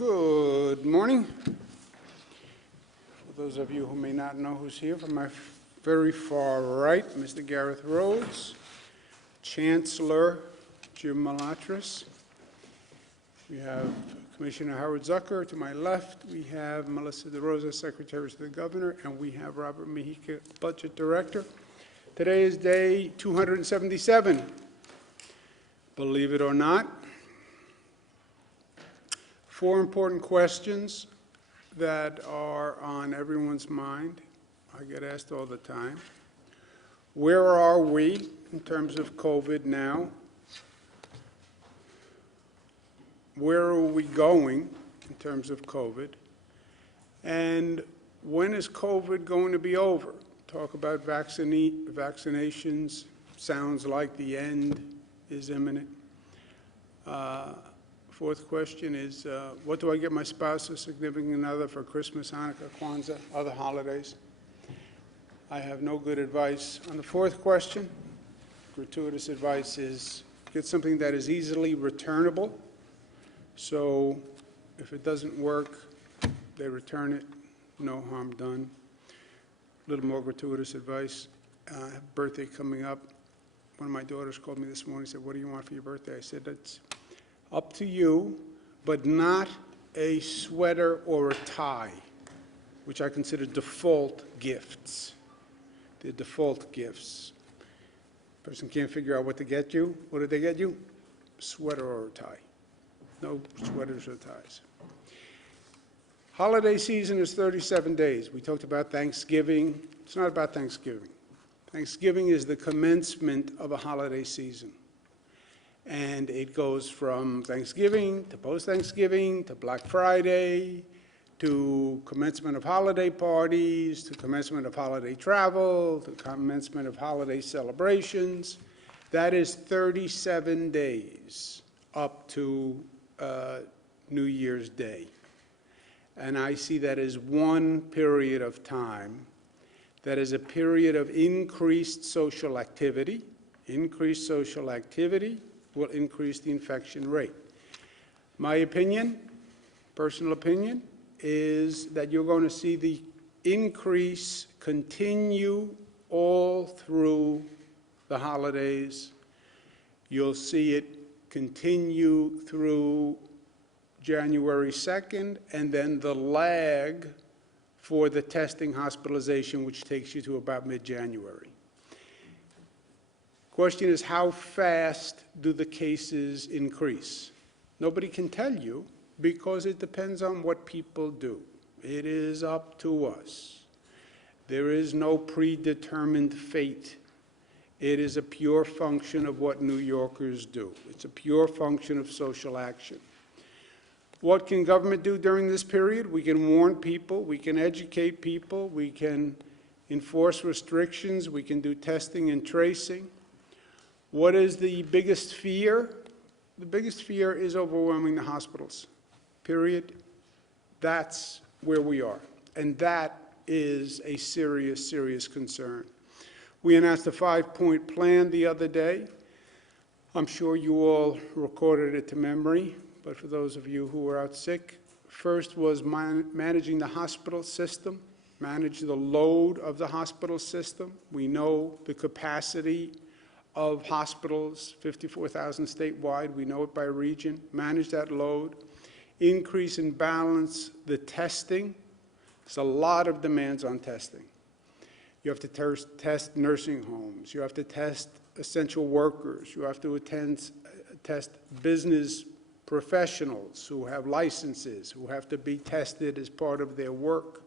Good morning. For those of you who may not know who's here, from my very far right, Mr. Gareth Rhodes, Chancellor Jim Malatras. We have Commissioner Howard Zucker to my left. We have Melissa DeRosa, Secretary to the Governor, and we have Robert Mejica, Budget Director. Today is day 277. Believe it or not, 4 important questions that are on everyone's mind. I get asked all the time. Where are we in terms of COVID now? Where are we going in terms of COVID? And when is COVID going to be over? Talk about vaccinations. Sounds like the end is imminent. Fourth question is, what do I get my spouse or significant other for Christmas, Hanukkah, Kwanzaa, other holidays? I have no good advice. On the fourth question, gratuitous advice is get something that is easily returnable. So if it doesn't work, they return it, no harm done. A little more gratuitous advice. I have a birthday coming up. One of my daughters called me this morning and said, what do you want for your birthday? I said, it's up to you, but not a sweater or a tie, which I consider default gifts. They're default gifts. Person can't figure out what to get you. What did they get you? A sweater or a tie. No sweaters or ties. Holiday season is 37 days. We talked about Thanksgiving. It's not about Thanksgiving. Thanksgiving is the commencement of a holiday season. And it goes from Thanksgiving to post-Thanksgiving to Black Friday to commencement of holiday parties to commencement of holiday travel to commencement of holiday celebrations. That is 37 days up to New Year's Day. And I see that as one period of time that is a period of increased social activity. Increased social activity will increase the infection rate. My opinion, personal opinion, is that you're going to see the increase continue all through the holidays. You'll see it continue through January 2nd, and then the lag for the testing hospitalization, which takes you to about mid-January. Question is, how fast do the cases increase? Nobody can tell you because it depends on what people do. It is up to us. There is no predetermined fate. It is a pure function of what New Yorkers do. It's a pure function of social action. What can government do during this period? We can warn people, we can educate people, we can enforce restrictions, we can do testing and tracing. What is the biggest fear? The biggest fear is overwhelming the hospitals, period. That's where we are, and that is a serious, serious concern. We announced a 5-point plan the other day. I'm sure you all recorded it to memory, but for those of you who were out sick, first was managing the hospital system, manage the load of the hospital system. We know the capacity of hospitals, 54,000 statewide, we know it by region, manage that load, increase and balance the testing. There's a lot of demands on testing. You have to test nursing homes, you have to test essential workers, you have to test business professionals who have licenses, who have to be tested as part of their work.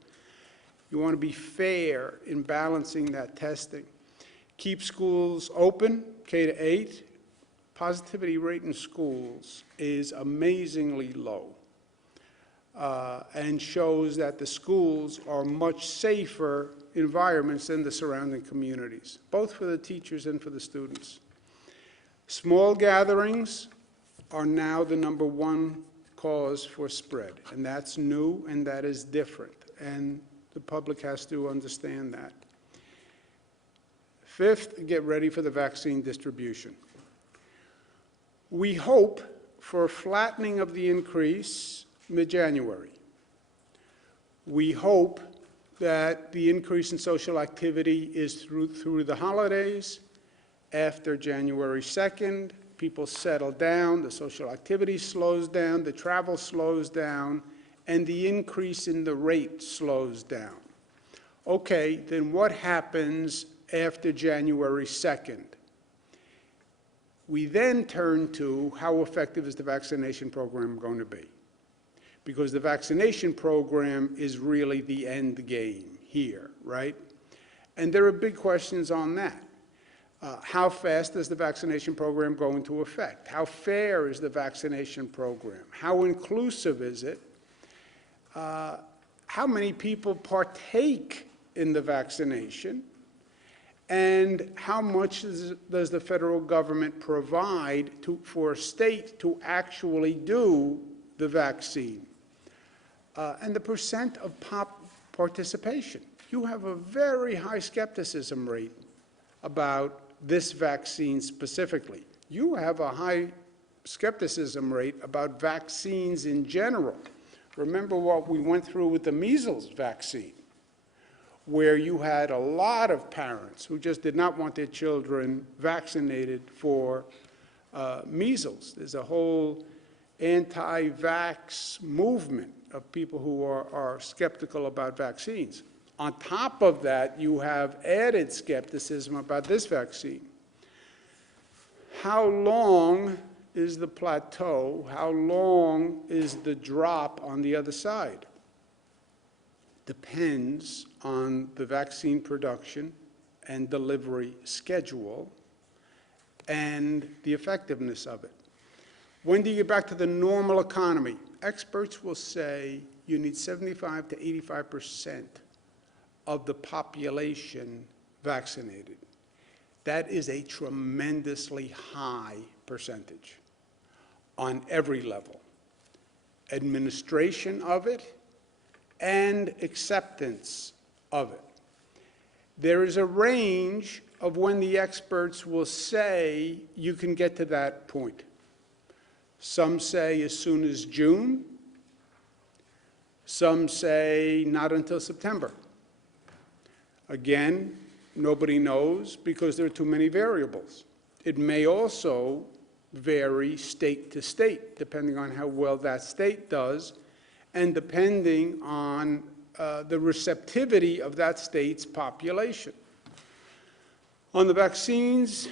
You want to be fair in balancing that testing. Keep schools open, K-8. Positivity rate in schools is amazingly low and shows that the schools are much safer environments than the surrounding communities, both for the teachers and for the students. Small gatherings are now the #1 cause for spread, and that's new and that is different, and the public has to understand that. Fifth, get ready for the vaccine distribution. We hope for a flattening of the increase mid-January. We hope that the increase in social activity is through the holidays. After January 2nd, people settle down, the social activity slows down, the travel slows down, and the increase in the rate slows down. Okay, then what happens after January 2nd? We then turn to how effective is the vaccination program going to be? Because the vaccination program is really the end game here, right? And there are big questions on that. How fast is the vaccination program going to affect? How fair is the vaccination program? How inclusive is it? How many people partake in the vaccination? And how much does the federal government provide for a state to actually do the vaccine? And the percent of participation. You have a very high skepticism rate about this vaccine specifically. You have a high skepticism rate about vaccines in general. Remember what we went through with the measles vaccine, where you had a lot of parents who just did not want their children vaccinated for measles. There's a whole anti-vax movement of people who are skeptical about vaccines. On top of that, you have added skepticism about this vaccine. How long is the plateau? How long is the drop on the other side? Depends on the vaccine production and delivery schedule and the effectiveness of it. When do you get back to the normal economy? Experts will say you need 75 to 85% of the population vaccinated. That is a tremendously high percentage on every level. Administration of it and acceptance of it. There is a range of when the experts will say you can get to that point. Some say as soon as June. Some say not until September. Again, nobody knows because there are too many variables. It may also vary state to state, depending on how well that state does, and depending on the receptivity of that state's population. On the vaccines,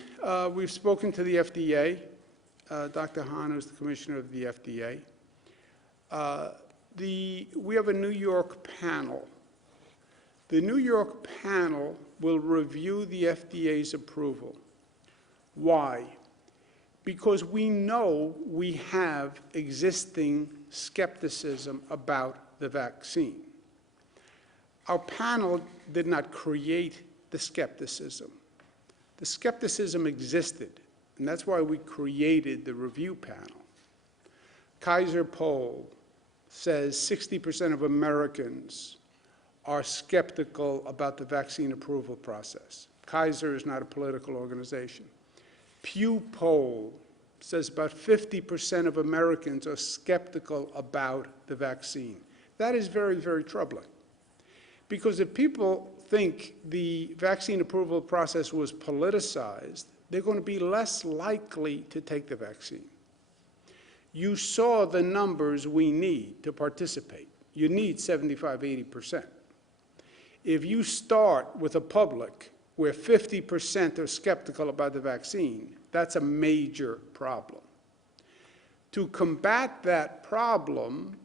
we've spoken to the FDA. Dr. Hahn is the commissioner of the FDA. We have a New York panel. The New York panel will review the FDA's approval. Why? Because we know we have existing skepticism about the vaccine. Our panel did not create the skepticism. The skepticism existed, and that's why we created the review panel. Kaiser poll says 60% of Americans are skeptical about the vaccine approval process. Kaiser is not a political organization. Pew poll says about 50% of Americans are skeptical about the vaccine. That is very, very troubling. Because if people think the vaccine approval process was politicized, they're going to be less likely to take the vaccine. You saw the numbers we need to participate. You need 75, 80%. If you start with a public where 50% are skeptical about the vaccine, that's a major problem. To combat that problem,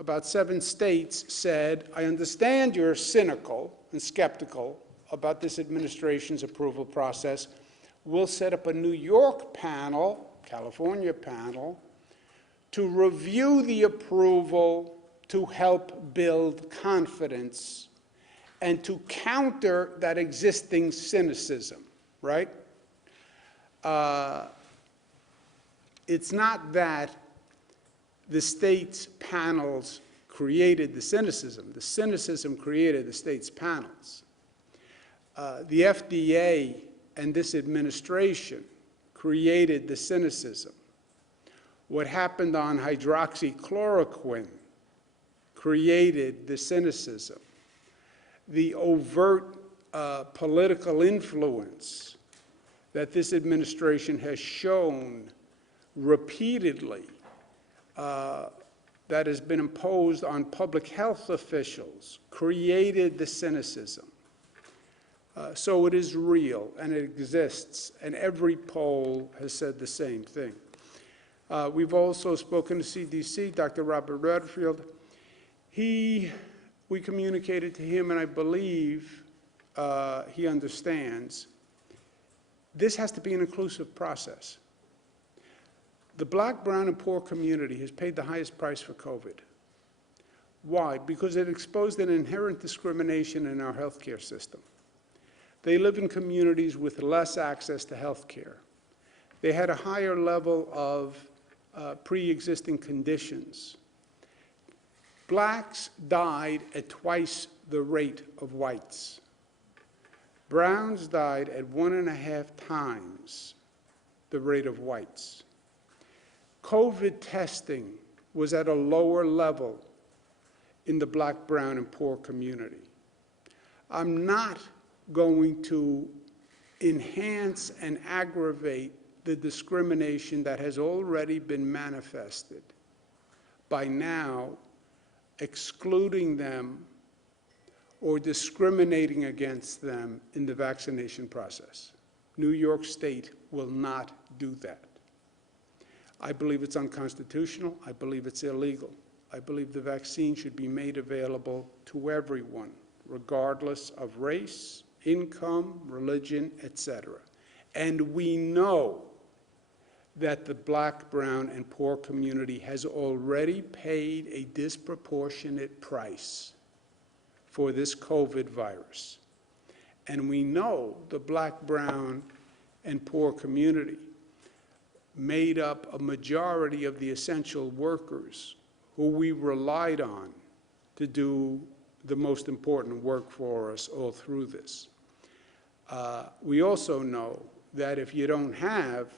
about 7 states said, I understand you're cynical and skeptical about this administration's approval process. We'll set up a New York panel, California panel, to review the approval to help build confidence and to counter that existing cynicism, right? It's not that the states' panels created the cynicism created the states' panels. The FDA and this administration created the cynicism. What happened on hydroxychloroquine created the cynicism. The overt political influence that this administration has shown repeatedly that has been imposed on public health officials created the cynicism. So it is real, and it exists, and every poll has said the same thing. We've also spoken to CDC, Dr. Robert Redfield. We communicated to him, and I believe he understands, this has to be an inclusive process. The Black, brown, and poor community has paid the highest price for COVID. Why? Because it exposed an inherent discrimination in our healthcare system. They live in communities with less access to health care. They had a higher level of pre-existing conditions. Blacks died at twice the rate of whites. Browns died at 1.5 times the rate of whites. COVID testing was at a lower level in the Black, brown, and poor community. I'm not going to enhance and aggravate the discrimination that has already been manifested by now excluding them or discriminating against them in the vaccination process. New York State will not do that. I believe it's unconstitutional. I believe it's illegal. I believe the vaccine should be made available to everyone, regardless of race, income, religion, etc. And we know that the Black, brown, and poor community has already paid a disproportionate price for this COVID virus. And we know the Black, brown, and poor community made up a majority of the essential workers who we relied on to do the most important work for us all through this. We also know that if you don't have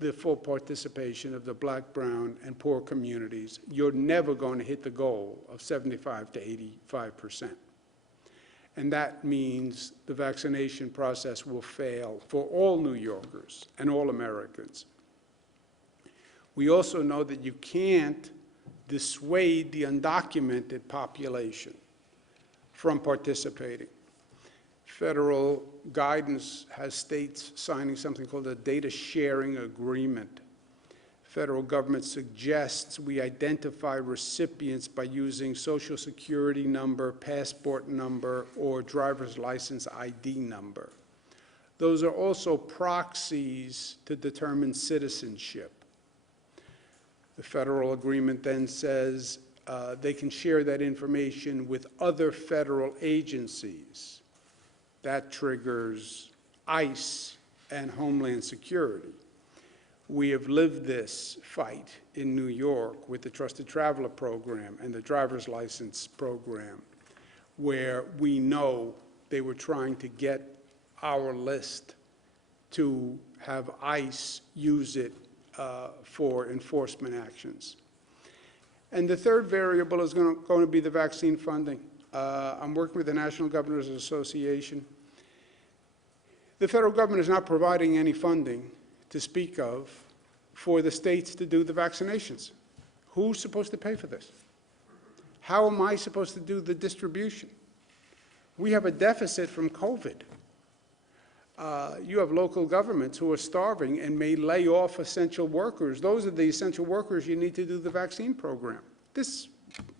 the full participation of the Black, brown, and poor communities, you're never going to hit the goal of 75 to 85%. And that means the vaccination process will fail for all New Yorkers and all Americans. We also know that you can't dissuade the undocumented population from participating. Federal guidance has states signing something called a data sharing agreement. Federal government suggests we identify recipients by using Social Security number, passport number, or driver's license ID number. Those are also proxies to determine citizenship. The federal agreement then says they can share that information with other federal agencies. That triggers ICE and Homeland Security. We have lived this fight in New York with the Trusted Traveler Program and the driver's license program, where we know they were trying to get our list to have ICE use it for enforcement actions. And the third variable is going to be the vaccine funding. I'm working with the National Governors Association. The federal government is not providing any funding to speak of for the states to do the vaccinations. Who's supposed to pay for this? How am I supposed to do the distribution? We have a deficit from COVID. You have local governments who are starving and may lay off essential workers. Those are the essential workers you need to do the vaccine program. This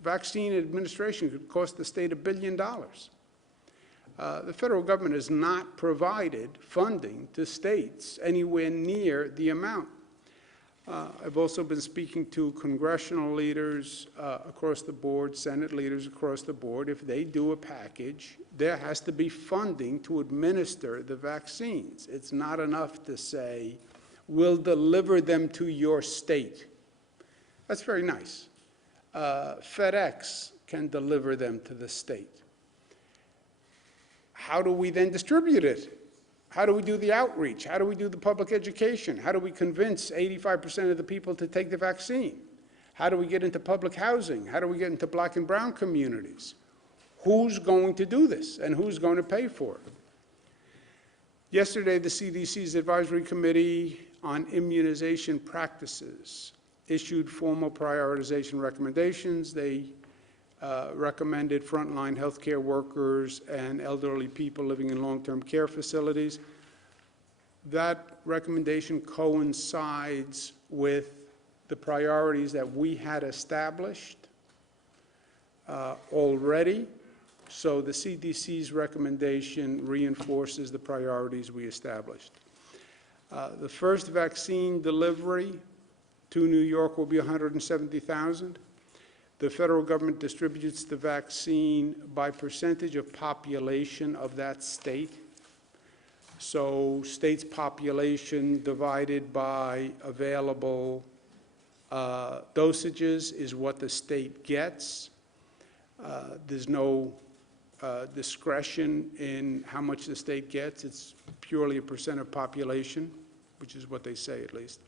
vaccine administration could cost the state $1 billion. The federal government has not provided funding to states anywhere near the amount. I've also been speaking to congressional leaders across the board, Senate leaders across the board. If they do a package, there has to be funding to administer the vaccines. It's not enough to say, we'll deliver them to your state. That's very nice. FedEx can deliver them to the state. How do we then distribute it? How do we do the outreach? How do we do the public education? How do we convince 85% of the people to take the vaccine? How do we get into public housing? How do we get into black and brown communities? Who's going to do this, and who's going to pay for it? Yesterday, the CDC's Advisory Committee on Immunization Practices issued formal prioritization recommendations. They recommended frontline healthcare workers and elderly people living in long-term care facilities. That recommendation coincides with the priorities that we had established already. So the CDC's recommendation reinforces the priorities we established. The first vaccine delivery to New York will be 170,000. The federal government distributes the vaccine by percentage of population of that state. So state's population divided by available dosages is what the state gets. There's no discretion in how much the state gets. It's purely a percent of population, which is what they say at least.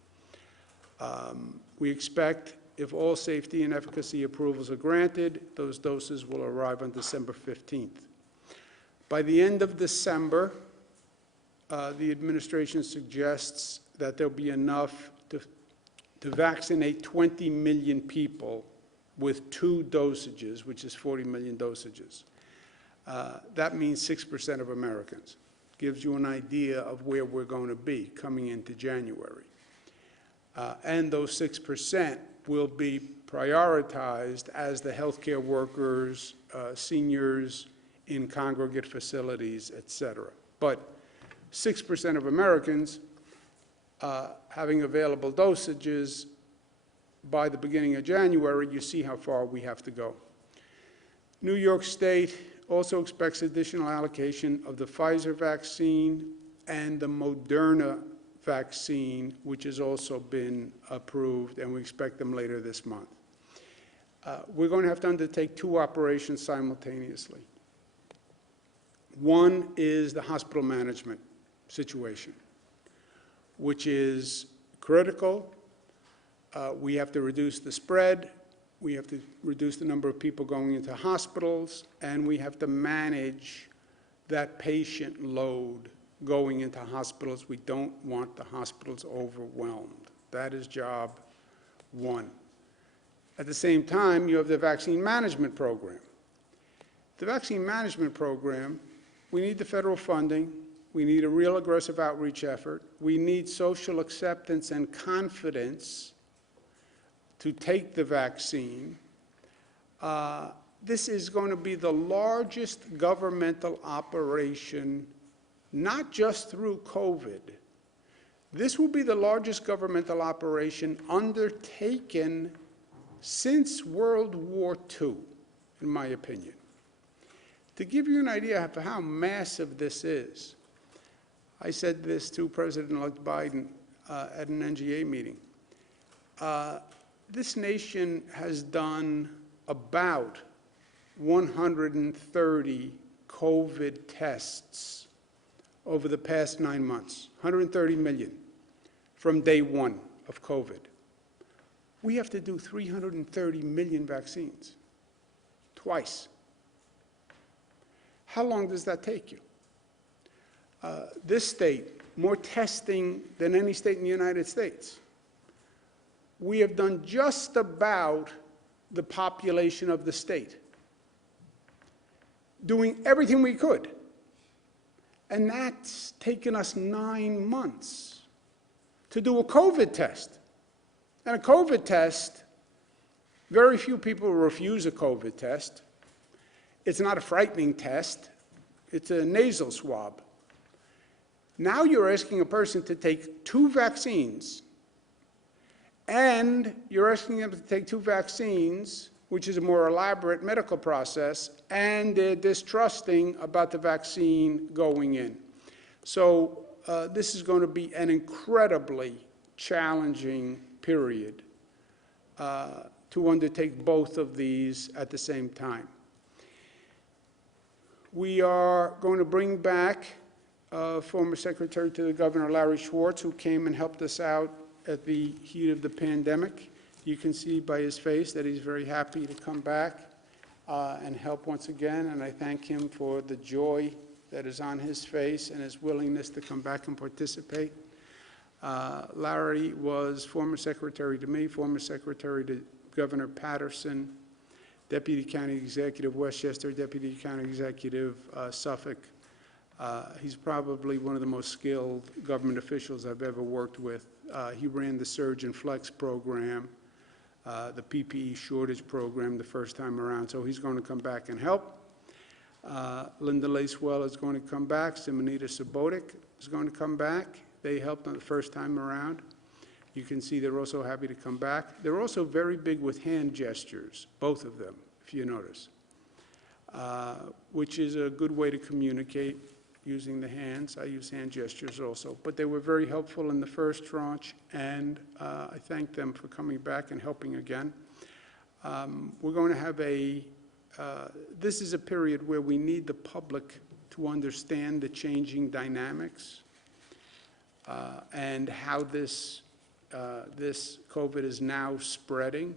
We expect, if all safety and efficacy approvals are granted, those doses will arrive on December 15th. By the end of December, the administration suggests that there'll be enough to vaccinate 20 million people with 2 dosages, which is 40 million dosages. That means 6% of Americans. Gives you an idea of where we're going to be coming into January. And those 6% will be prioritized as the healthcare workers, seniors in congregate facilities, et cetera. But 6% of Americans having available dosages by the beginning of January, you see how far we have to go. New York State also expects additional allocation of the Pfizer vaccine and the Moderna vaccine, which has also been approved, and we expect them later this month. We're going to have to undertake 2 operations simultaneously. One is the hospital management situation, which is critical. We have to reduce the spread, we have to reduce the number of people going into hospitals, and we have to manage that patient load going into hospitals. We don't want the hospitals overwhelmed. That is job 1. At the same time, you have the vaccine management program. The vaccine management program, we need the federal funding. We need a real aggressive outreach effort. We need social acceptance and confidence to take the vaccine. This is going to be the largest governmental operation, not just through COVID. This will be the largest governmental operation undertaken since World War II, in my opinion. To give you an idea of how massive this is, I said this to President-elect Biden at an NGA meeting. This nation has done about 130 COVID tests over the past 9 months, 130 million from day 1 of COVID. We have to do 330 million vaccines, twice. How long does that take you? This state, more testing than any state in the United States. We have done just about the population of the state, doing everything we could. And that's taken us 9 months to do a COVID test. And a COVID test, very few people refuse a COVID test. It's not a frightening test. It's a nasal swab. Now you're asking a person to take 2 vaccines, and you're asking them to take 2 vaccines, which is a more elaborate medical process, and they're distrusting about the vaccine going in. So this is going to be an incredibly challenging period to undertake both of these at the same time. We are going to bring back former Secretary to the Governor, Larry Schwartz, who came and helped us out at the heat of the pandemic. You can see by his face that he's very happy to come back and help once again, and I thank him for the joy that is on his face and his willingness to come back and participate. Larry was former secretary to me, former secretary to Governor Patterson, Deputy County Executive Westchester, Deputy County Executive Suffolk. He's probably one of the most skilled government officials I've ever worked with. He ran the Surge and Flex program, the PPE shortage program the first time around, so he's going to come back and help. Linda Lacewell is going to come back. Simonita Sabotic is going to come back. They helped on the first time around. You can see they're also happy to come back. They're also very big with hand gestures, both of them, if you notice, which is a good way to communicate using the hands. I use hand gestures also. But they were very helpful in the first tranche, and I thank them for coming back and helping again. We're going to have this is a period where we need the public to understand the changing dynamics and how this COVID is now spreading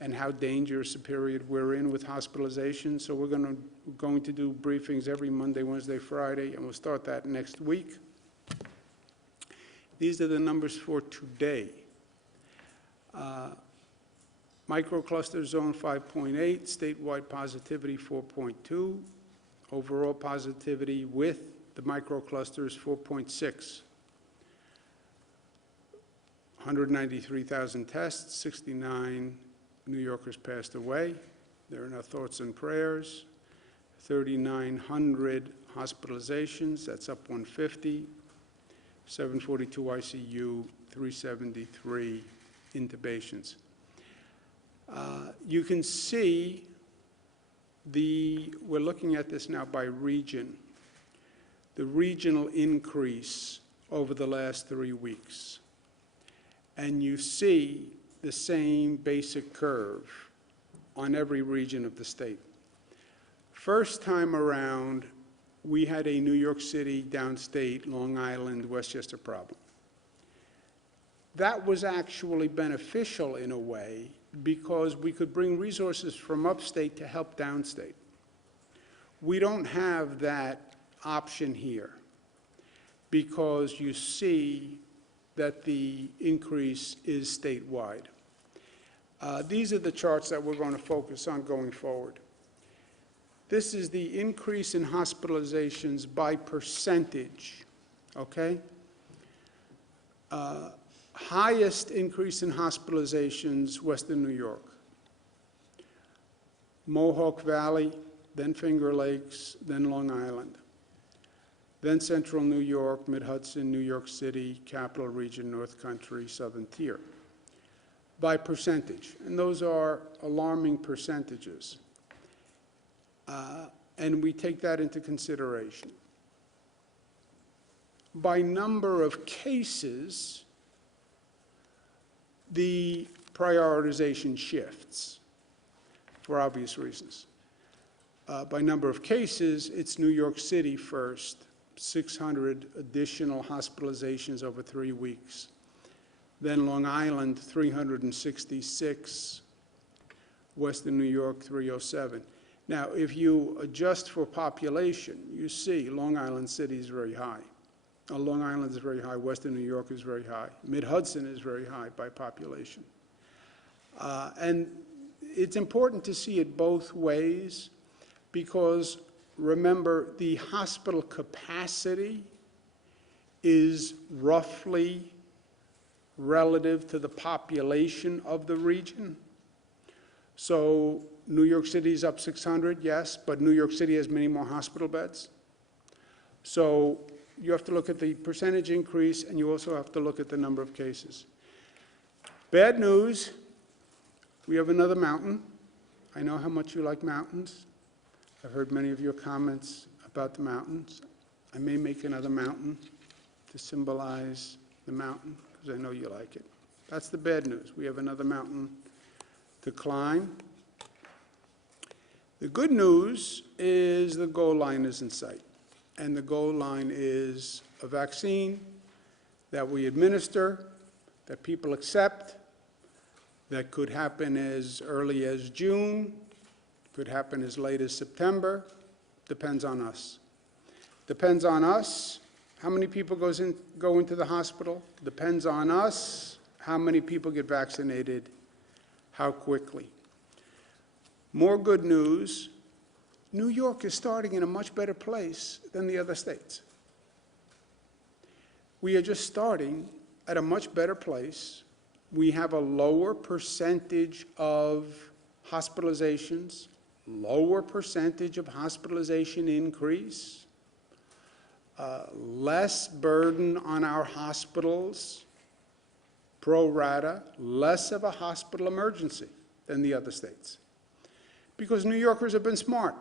and how dangerous a period we're in with hospitalization. So we're going to do briefings every Monday, Wednesday, Friday, and we'll start that next week. These are the numbers for today. Microcluster zone 5.8, statewide positivity 4.2, overall positivity with the microclusters 4.6. 193,000 tests, 69 New Yorkers passed away. They're in our thoughts and prayers. 3,900 hospitalizations, that's up 150. 742 ICU, 373 intubations. You can see we're looking at this now by region, the regional increase over the last 3 weeks. And you see the same basic curve on every region of the state. First time around, we had a New York City, downstate, Long Island, Westchester problem. That was actually beneficial in a way because we could bring resources from upstate to help downstate. We don't have that option here because you see that the increase is statewide. These are the charts that we're going to focus on going forward. This is the increase in hospitalizations by percentage, okay? Highest increase in hospitalizations, Western New York. Mohawk Valley, then Finger Lakes, then Long Island. Then Central New York, Mid-Hudson, New York City, Capital Region, North Country, Southern Tier, by percentage. And those are alarming percentages. And we take that into consideration. By number of cases, the prioritization shifts for obvious reasons. By number of cases, it's New York City first, 600 additional hospitalizations over 3 weeks. Then Long Island, 366, Western New York, 307. Now, if you adjust for population, you see Long Island City is very high. Long Island is very high. Western New York is very high. Mid-Hudson is very high by population. And it's important to see it both ways because, remember, the hospital capacity is roughly relative to the population of the region. So New York City is up 600, yes, but New York City has many more hospital beds. So you have to look at the percentage increase, and you also have to look at the number of cases. Bad news, we have another mountain. I know how much you like mountains. I've heard many of your comments about the mountains. I may make another mountain to symbolize the mountain, because I know you like it. That's the bad news. We have another mountain to climb. The good news is the goal line is in sight. And the goal line is a vaccine that we administer, that people accept, that could happen as early as June, could happen as late as September, depends on us. Depends on us how many people go into the hospital, depends on us how many people get vaccinated, how quickly. More good news, New York is starting in a much better place than the other states. We are just starting at a much better place. We have a lower percentage of hospitalizations, lower percentage of hospitalization increase, less burden on our hospitals, pro rata, less of a hospital emergency than the other states. Because New Yorkers have been smart.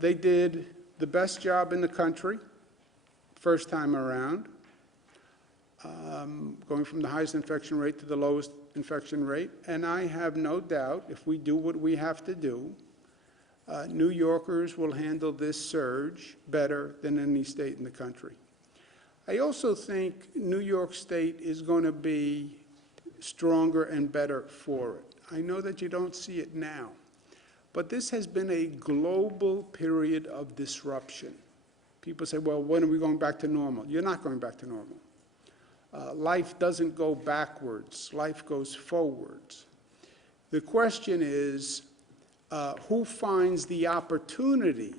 They did the best job in the country, first time around, going from the highest infection rate to the lowest infection rate. And I have no doubt, if we do what we have to do, New Yorkers will handle this surge better than any state in the country. I also think New York State is going to be stronger and better for it. I know that you don't see it now, but this has been a global period of disruption. People say, well, when are we going back to normal? You're not going back to normal. Life doesn't go backwards. Life goes forwards. The question is, who finds the opportunity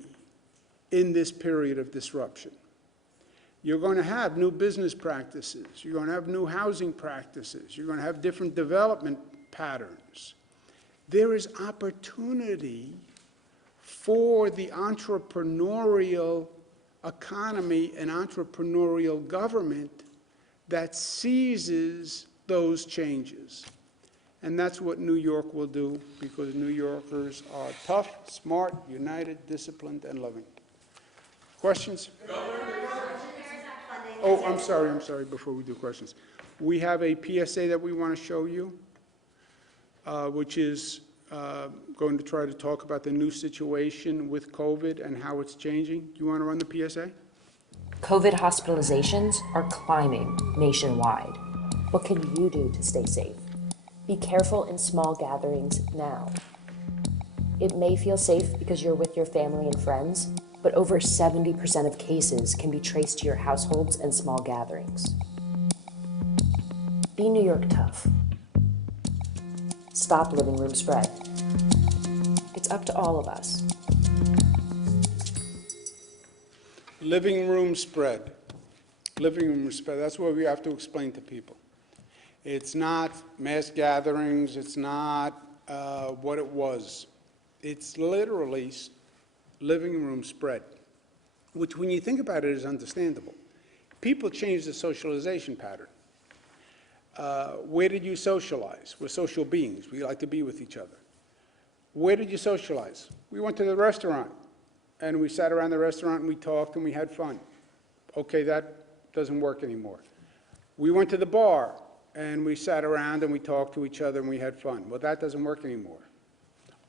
in this period of disruption? You're going to have new business practices. You're going to have new housing practices. You're going to have different development patterns. There is opportunity for the entrepreneurial economy and entrepreneurial government that seizes those changes. And that's what New York will do, because New Yorkers are tough, smart, united, disciplined, and loving. Questions? Oh, I'm sorry, before we do questions. We have a PSA that we want to show you, which is going to try to talk about the new situation with COVID and how it's changing. Do you want to run the PSA? COVID hospitalizations are climbing nationwide. What can you do to stay safe? Be careful in small gatherings now. It may feel safe because you're with your family and friends, but over 70% of cases can be traced to your households and small gatherings. Be New York tough. Stop living room spread. It's up to all of us. Living room spread. Living room spread, that's what we have to explain to people. It's not mass gatherings, it's not what it was. It's literally living room spread, which when you think about it is understandable. People change the socialization pattern. Where did you socialize? We're social beings. We like to be with each other. Where did you socialize? We went to the restaurant, and we sat around the restaurant, and we talked, and we had fun. Okay, that doesn't work anymore. We went to the bar, and we sat around, and we talked to each other, and we had fun. Well, that doesn't work anymore.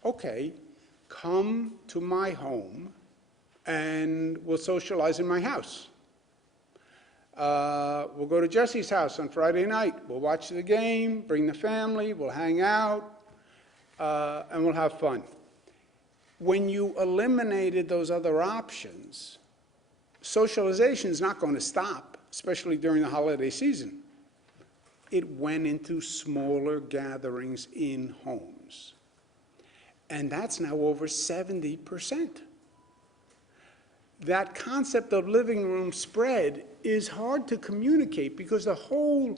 Okay, come to my home, and we'll socialize in my house. We'll go to Jesse's house on Friday night. We'll watch the game, bring the family, we'll hang out, and we'll have fun. When you eliminated those other options, socialization is not going to stop, especially during the holiday season. It went into smaller gatherings in homes. And that's now over 70%. That concept of living room spread is hard to communicate because the whole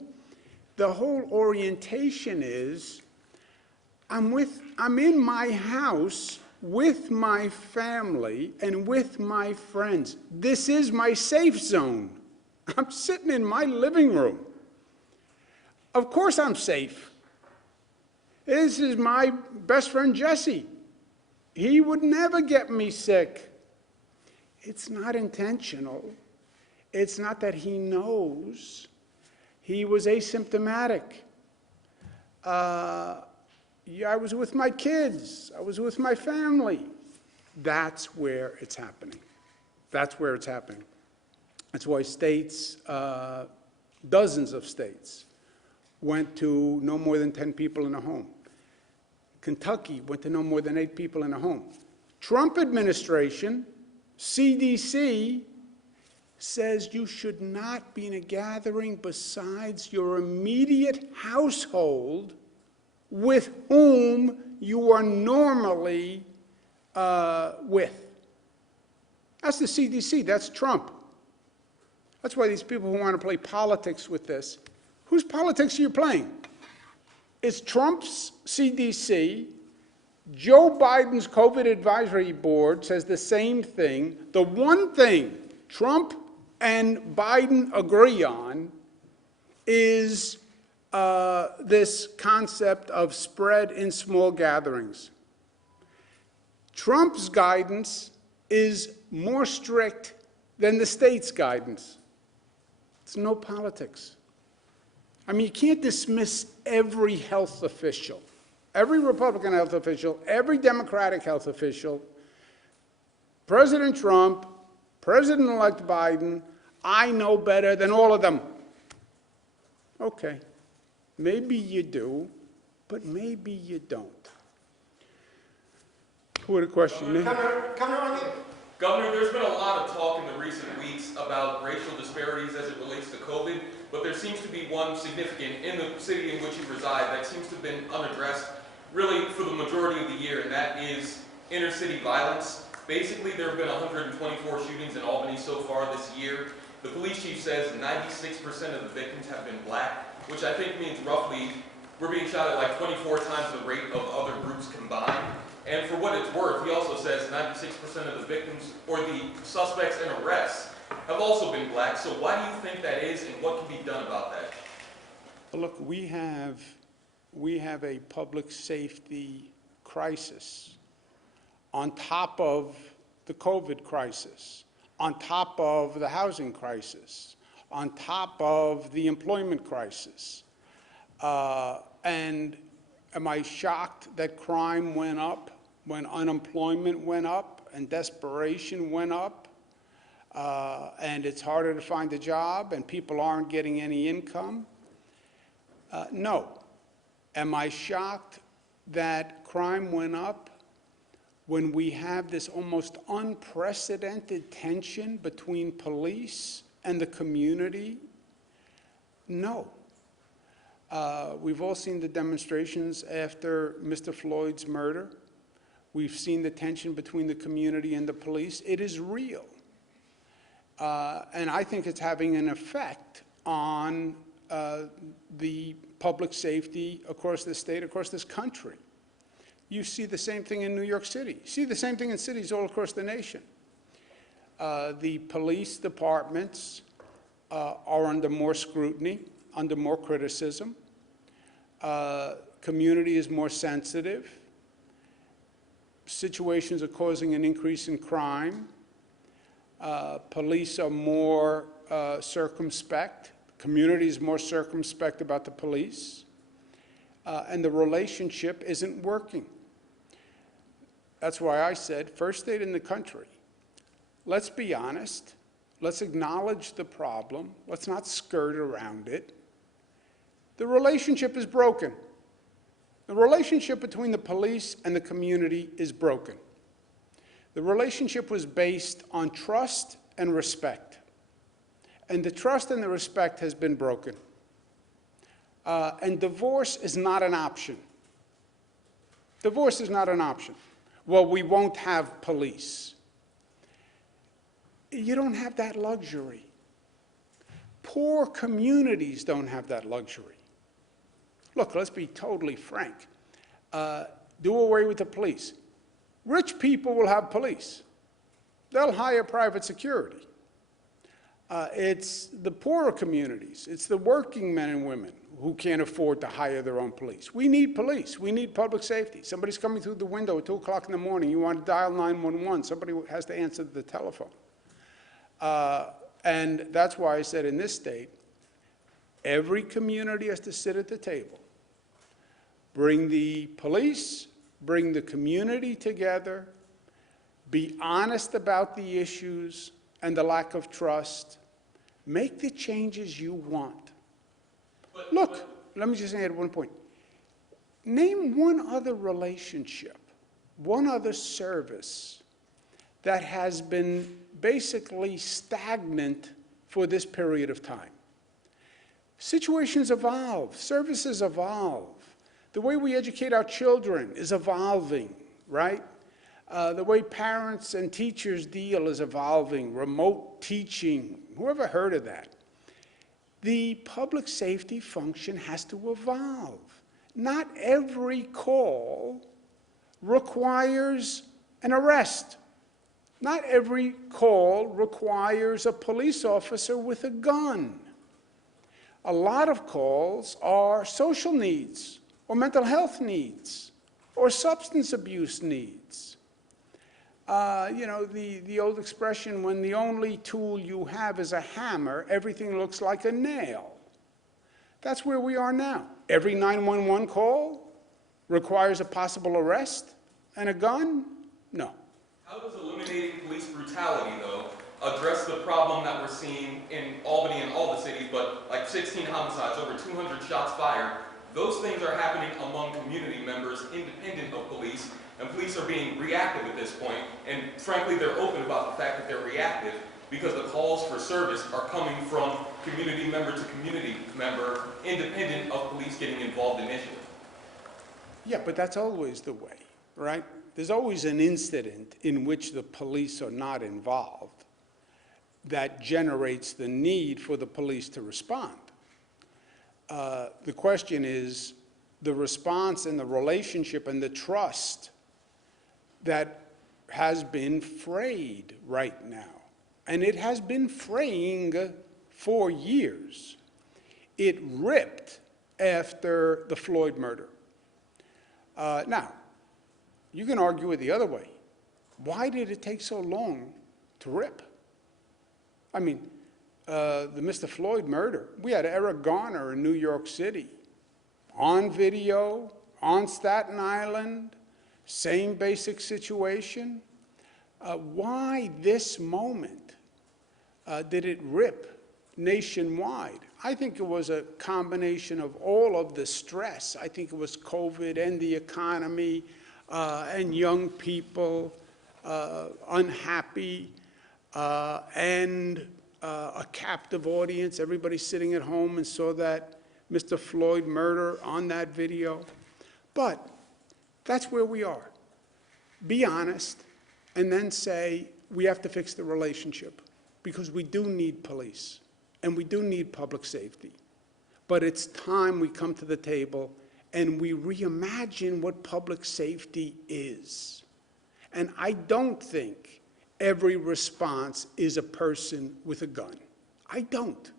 orientation is I'm in my house with my family and with my friends. This is my safe zone. I'm sitting in my living room. Of course I'm safe. This is my best friend Jesse. He would never get me sick. It's not intentional. It's not that he knows. He was asymptomatic. I was with my kids. I was with my family. That's where it's happening. That's where it's happening. That's why states, dozens of states, went to no more than 10 people in a home. Kentucky went to no more than 8 people in a home. Trump administration, CDC, says you should not be in a gathering besides your immediate household with whom you are normally with. That's the CDC, that's Trump. That's why these people who want to play politics with this, whose politics are you playing? It's Trump's CDC. Joe Biden's COVID advisory board says the same thing. The one thing Trump and Biden agree on is this concept of spread in small gatherings. Trump's guidance is more strict than the state's guidance. It's no politics. I mean, you can't dismiss every health official, every Republican health official, every Democratic health official, President Trump, President-elect Biden. I know better than all of them. Okay, maybe you do, but maybe you don't. Who had a question? Governor, there's been a lot of talk in the recent weeks about racial disparities as it relates to COVID, but there seems to be one significant in the city in which you reside that seems to have been unaddressed really for the majority of the year, and that is inner city violence. Basically, there have been 124 shootings in Albany so far this year. The police chief says 96% of the victims have been black, which I think means roughly we're being shot at like 24 times the rate of other groups combined. And for what it's worth, he also says 96% of the victims or the suspects and arrests have also been black. So why do you think that is, and what can be done about that? Well, look, we have a public safety crisis on top of the COVID crisis, on top of the housing crisis, on top of the employment crisis. And am I shocked that crime went up when unemployment went up and desperation went up, and it's harder to find a job and people aren't getting any income? No. Am I shocked that crime went up when we have this almost unprecedented tension between police and the community? No. We've all seen the demonstrations after Mr. Floyd's murder. We've seen the tension between the community and the police. It is real. And I think it's having an effect on the public safety across the state, across this country. You see the same thing in New York City. You see the same thing in cities all across the nation. The police departments are under more scrutiny, under more criticism. Community is more sensitive. Situations are causing an increase in crime. Police are more circumspect. Community is more circumspect about the police. And the relationship isn't working. That's why I said, first state in the country, let's be honest. Let's acknowledge the problem. Let's not skirt around it. The relationship is broken. The relationship between the police and the community is broken. The relationship was based on trust and respect. And the trust and the respect has been broken. And divorce is not an option. Divorce is not an option. Well, we won't have police. You don't have that luxury. Poor communities don't have that luxury. Look, let's be totally frank. Do away with the police. Rich people will have police. They'll hire private security. It's the poorer communities. It's the working men and women who can't afford to hire their own police. We need police. We need public safety. Somebody's coming through the window at 2 o'clock in the morning. You want to dial 911. Somebody has to answer the telephone. And that's why I said in this state, every community has to sit at the table. Bring the police, bring the community together, be honest about the issues, and the lack of trust, make the changes you want. Look, let me just add one point. Name one other relationship, one other service that has been basically stagnant for this period of time. Situations evolve, services evolve. The way we educate our children is evolving, right? The way parents and teachers deal is evolving, remote teaching, whoever heard of that? The public safety function has to evolve. Not every call requires an arrest. Not every call requires a police officer with a gun. A lot of calls are social needs, or mental health needs, or substance abuse needs. You know, the old expression, when the only tool you have is a hammer, everything looks like a nail. That's where we are now. Every 911 call requires a possible arrest and a gun? No. How does eliminating police brutality, though, address the problem that we're seeing in Albany and all the cities, but like 16 homicides, over 200 shots fired? Those things are happening among community members independent of police, and police are being reactive at this point, and frankly they're open about the fact that they're reactive because the calls for service are coming from community member to community member, independent of police getting involved initially. Yeah, but that's always the way, right? There's always an incident in which the police are not involved that generates the need for the police to respond. The question is the response and the relationship and the trust that has been frayed right now. And it has been fraying for years. It ripped after the Floyd murder. Now, you can argue it the other way. Why did it take so long to rip? I mean, the Mr. Floyd murder, we had Eric Garner in New York City, on video, on Staten Island, same basic situation. Why this moment did it rip nationwide? I think it was a combination of all of the stress. I think it was COVID and the economy and young people unhappy and a captive audience. Everybody sitting at home and saw that Mr. Floyd murder on that video. But that's where we are. Be honest and then say we have to fix the relationship because we do need police and we do need public safety. But it's time we come to the table and we reimagine what public safety is. And I don't think every response is a person with a gun. I don't.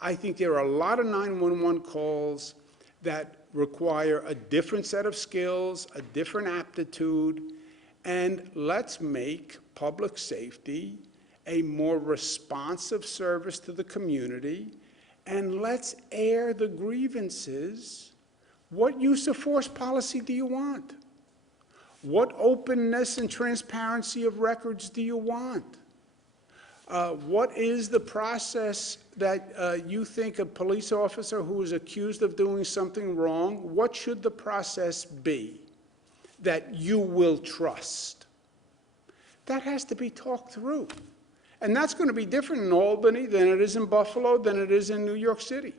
I think there are a lot of 911 calls that require a different set of skills, a different aptitude, and let's make public safety a more responsive service to the community, and let's air the grievances. What use of force policy do you want? What openness and transparency of records do you want? What is the process that you think a police officer who is accused of doing something wrong, what should the process be that you will trust? That has to be talked through. And that's going to be different in Albany than it is in Buffalo, than it is in New York City.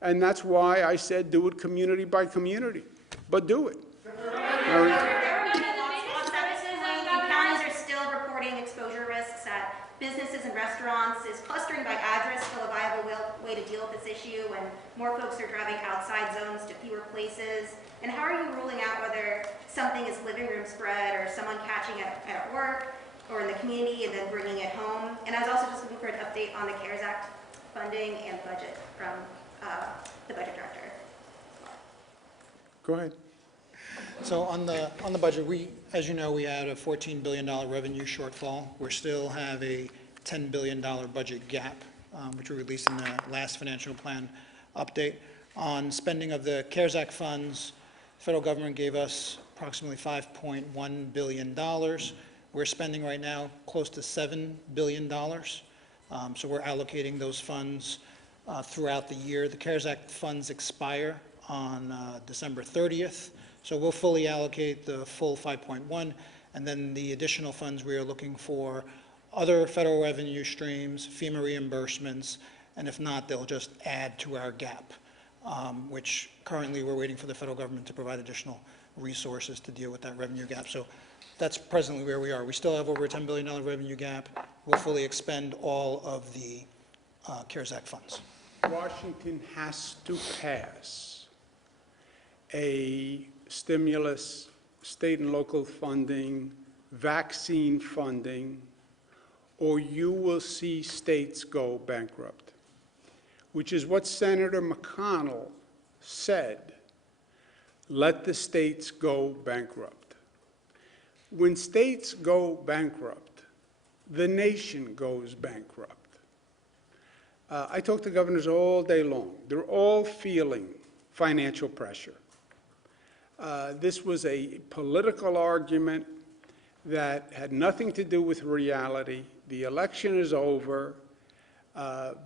And that's why I said do it community by community. But do it. Businesses and restaurants. Is clustering by address still a viable way to deal with this issue when more folks are driving outside zones to fewer places? And how are you ruling out whether something is living room spread or someone catching it at work or in the community and then bringing it home? And I was also just looking for an update on the CARES Act funding and budget from the budget director. Go ahead. So on the budget, as you know, we had a $14 billion revenue shortfall. We still have a $10 billion budget gap, which we released in the last financial plan update. On spending of the CARES Act funds, the federal government gave us approximately $5.1 billion. We're spending right now close to $7 billion. So we're allocating those funds throughout the year. The CARES Act funds expire on December 30th. So we'll fully allocate the full 5.1, and then the additional funds we are looking for other federal revenue streams, FEMA reimbursements, and if not, they'll just add to our gap, which currently we're waiting for the federal government to provide additional resources to deal with that revenue gap. So that's presently where we are. We still have over a $10 billion revenue gap. We'll fully expend all of the CARES Act funds. Washington has to pass a stimulus, state and local funding, vaccine funding, or you will see states go bankrupt, which is what Senator McConnell said, let the states go bankrupt. When states go bankrupt, the nation goes bankrupt. I talk to governors all day long. They're all feeling financial pressure. This was a political argument that had nothing to do with reality. The election is over.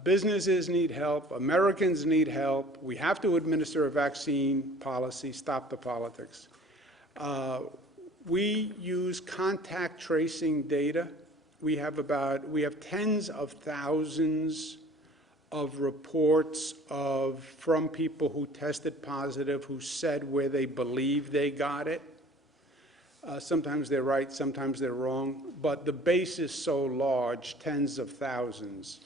Businesses need help. Americans need help. We have to administer a vaccine policy, stop the politics. We use contact tracing data. We have tens of thousands of reports from people who tested positive, who said where they believe they got it. Sometimes they're right, sometimes they're wrong, but the base is so large, tens of thousands,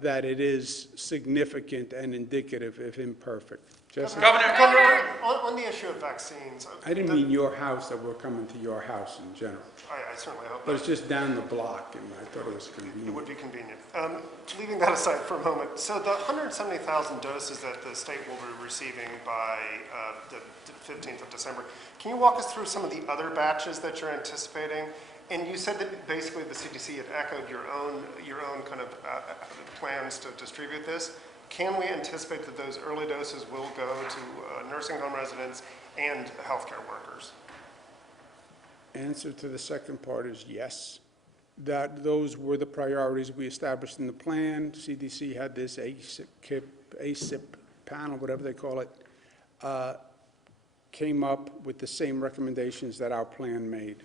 that it is significant and indicative, if imperfect. Jesse? Governor, on the issue of vaccines. I didn't mean your house, that we're coming to your house in general. I certainly hope But that. it's just down the block, and I thought it was It convenient. would be convenient. Leaving that aside for a moment, so the 170,000 doses that the state will be receiving by the 15th of December, can you walk us through some of the other batches that you're anticipating? And you said that basically the CDC had echoed your own kind of plans to distribute this. Can we anticipate that those early doses will go to nursing home residents and healthcare workers? Answer to the second part is yes. Those were the priorities we established in the plan. CDC had this ACIP panel, whatever they call it, came up with the same recommendations that our plan made.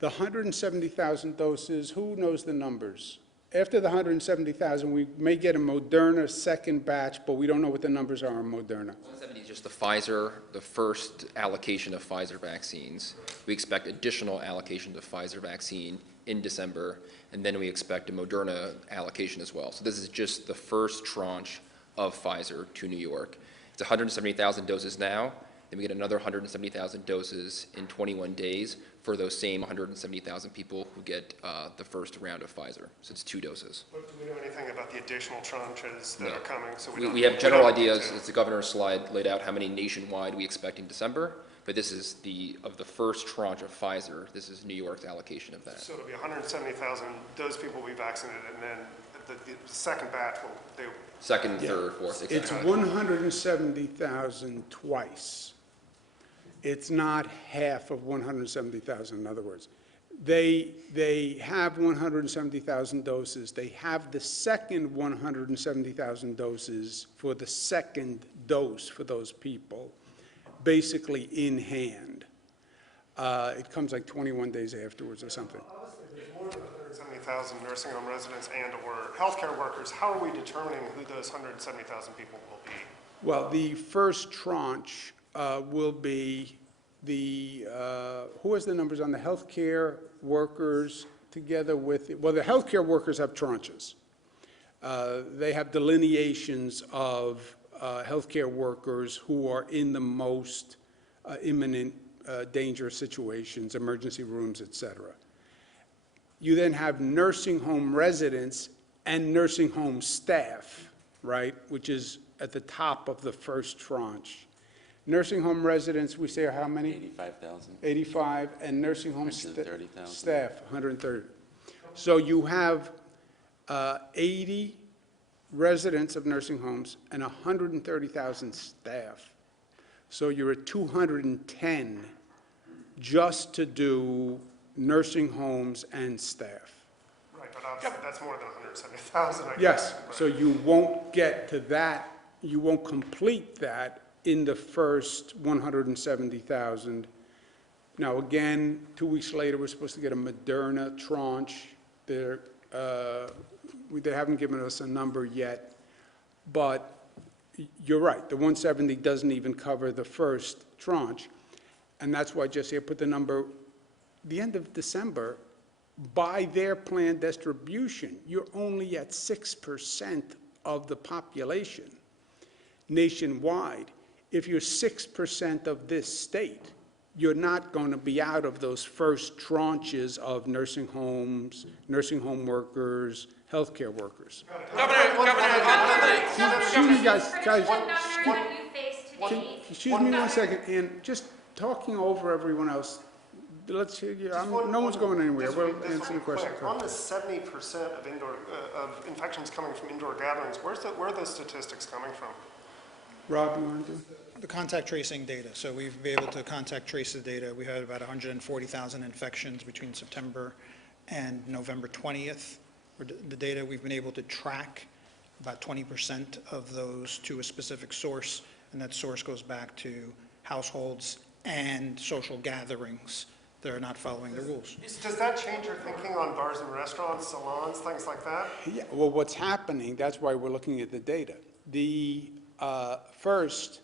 The 170,000 doses, who knows the numbers? After the 170,000, we may get a Moderna second batch, but we don't know what the numbers are on Moderna. 170 is just the Pfizer, the first allocation of Pfizer vaccines. We expect additional allocation of Pfizer vaccine in December, and then we expect a Moderna allocation as well. So this is just the first tranche of Pfizer to New York. It's 170,000 doses now, then we get another 170,000 doses in 21 days for those same 170,000 people who get the first round of Pfizer. So it's 2 doses. But do we know anything about the additional tranches that No. are coming? So We have general ideas, as the governor's slide laid out, how many nationwide we expect in December, but this is of the first tranche of Pfizer, this is New York's allocation of that. So it'll be 170,000, those people will be vaccinated, and then the second batch Second, third, fourth, It's exactly. 170,000 twice. It's not half of 170,000, in other words. They have 170,000 doses. They have the second 170,000 doses for the second dose for those people, basically in hand. It comes like 21 days afterwards or something. Obviously, there's more than 170,000 nursing home residents and or healthcare workers. How are we determining who those 170,000 people will be? Well, the first tranche will be who has the numbers on the healthcare workers together with, well, the healthcare workers have tranches. They have delineations of healthcare workers who are in the most imminent danger situations, emergency rooms, et cetera. You then have nursing home residents and nursing home staff, right, which is at the top of the first tranche. Nursing home residents, we say are how many? 85,000. 85, and nursing home 130,000. staff, 130. So you have 80 residents of nursing homes and 130,000 staff. So you're at 210 just to do nursing homes and staff. Right, but obviously that's more than 170,000, I guess. Yes, Right. so you won't get to that, you won't complete that in the first 170,000. Now, again, 2 weeks later, we're supposed to get a Moderna tranche. They haven't given us a number yet, but you're right, the 170 doesn't even cover the first tranche, and that's why, Jesse, I put the number, the end of December, by their planned distribution, you're only at 6% of the population nationwide. If you're 6% of this state, you're not going to be out of those first tranches of nursing homes, nursing home workers, healthcare workers. Excuse me, guys, excuse me 1 second, and just talking over everyone else, let's hear you, no one's going anywhere, we'll answer the question. On the 70% of of infections coming from indoor gatherings, where are those statistics coming from? Rob, you want to do? The contact tracing data, so we've been able to contact trace the data. We had about 140,000 infections between September and November 20th. The data we've been able to track about 20% of those to a specific source, and that source goes back to households and social gatherings that are not following the rules. Does that change your thinking on bars and restaurants, salons, things like that? Yeah, well, what's happening, that's why we're looking at the data. First,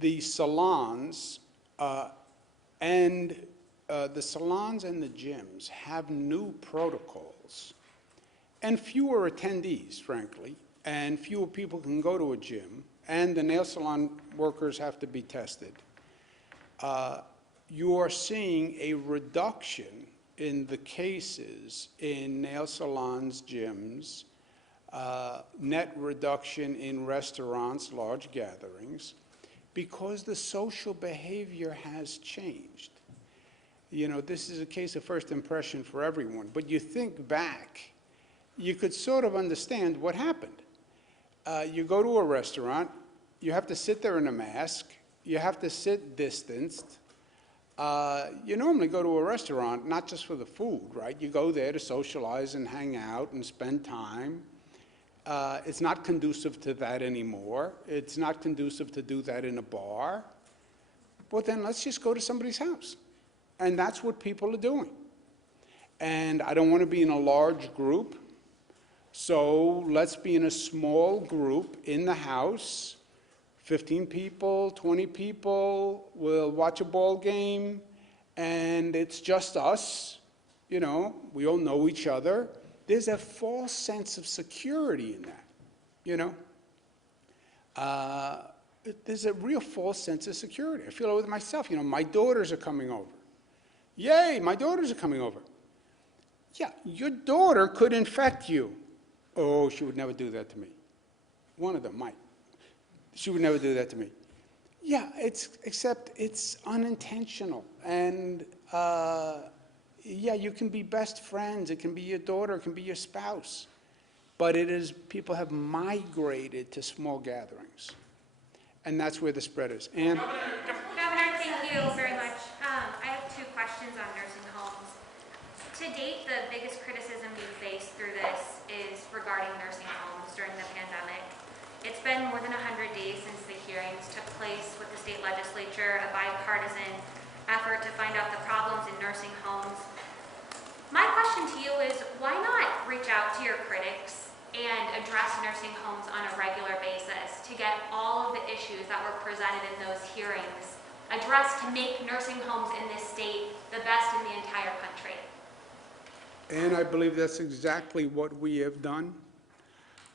the salons and the gyms have new protocols and fewer attendees, frankly, and fewer people can go to a gym, and the nail salon workers have to be tested. You are seeing a reduction in the cases in nail salons, gyms, net reduction in restaurants, large gatherings, because the social behavior has changed. You know, this is a case of first impression for everyone, but you think back, you could sort of understand what happened. You go to a restaurant, you have to sit there in a mask, you have to sit distanced. You normally go to a restaurant, not just for the food, right? You go there to socialize and hang out and spend time. It's not conducive to that anymore. It's not conducive to do that in a bar. Well, then let's just go to somebody's house. And that's what people are doing. And I don't want to be in a large group, so let's be in a small group in the house, 15 people, 20 people, we'll watch a ball game, and it's just us, you know, we all know each other. There's a false sense of security in that, you know. There's a real false sense of security. I feel it with myself. You know, my daughters are coming over. Yay, my daughters are coming over. Yeah, your daughter could infect you. Oh, she would never do that to me. One of them might. She would never do that to me. Yeah, except it's unintentional. And yeah, you can be best friends. It can be your daughter. It can be your spouse. But it is, people have migrated to small gatherings. And that's where the spread is. And Governor, thank you very much. I have two questions on nursing homes. To date, the biggest criticism we've faced through this is regarding nursing homes during the pandemic. It's been more than 100 days since the hearings took place with the state legislature, a bipartisan effort to find out the problems in nursing homes. My question to you is, why not reach out to your critics and address nursing homes on a regular basis to get all of the issues that were presented in those hearings addressed to make nursing homes in this state the best in the entire country? I believe that's exactly what we have done.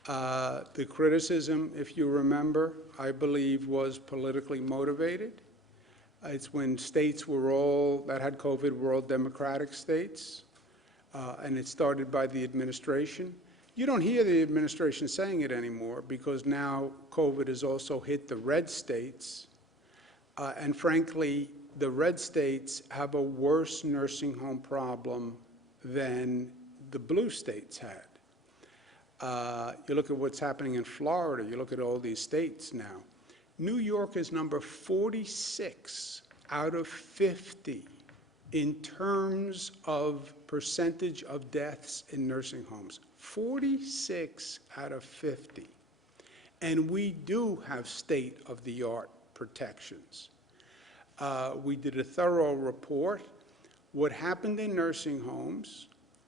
The criticism, if you remember, I believe was politically motivated. It's when states were all, that had COVID, were all Democratic states, and it started by the administration. You don't hear the administration saying it anymore because now COVID has also hit the red states, and frankly, the red states have a worse nursing home problem than the blue states had. You look at what's happening in Florida, you look at all these states now. New York is number 46 out of 50 in terms of percentage of deaths in nursing homes. 46 out of 50. And we do have state-of-the-art protections. We did a thorough report. What happened in nursing homes,